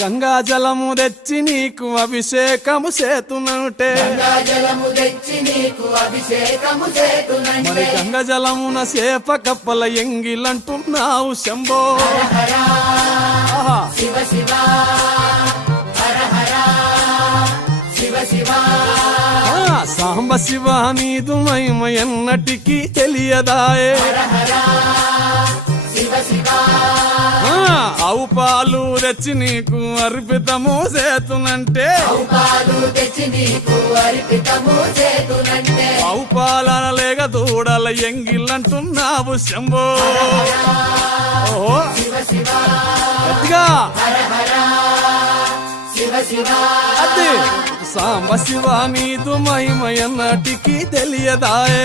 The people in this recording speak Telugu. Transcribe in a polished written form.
గంగా జలము తెచ్చి నీకు అభిషేకము చేతునంటే మరి గంగా జలమున సేప కప్పల ఎంగిలంటున్నావు శంభో సాంబ శివ నీదు మహిమ ఎన్నటికీ తెలియదాయే ఆవు పాలు తెచ్చి నీకు అర్పితము చేతునంటే ఆవు పాలన లేక దూడల ఎంగిలంటున్నావు శంభో గట్టిగా అదే సాంబ శివ నీదు మహిమ ఎన్నటికీ తెలియదాయే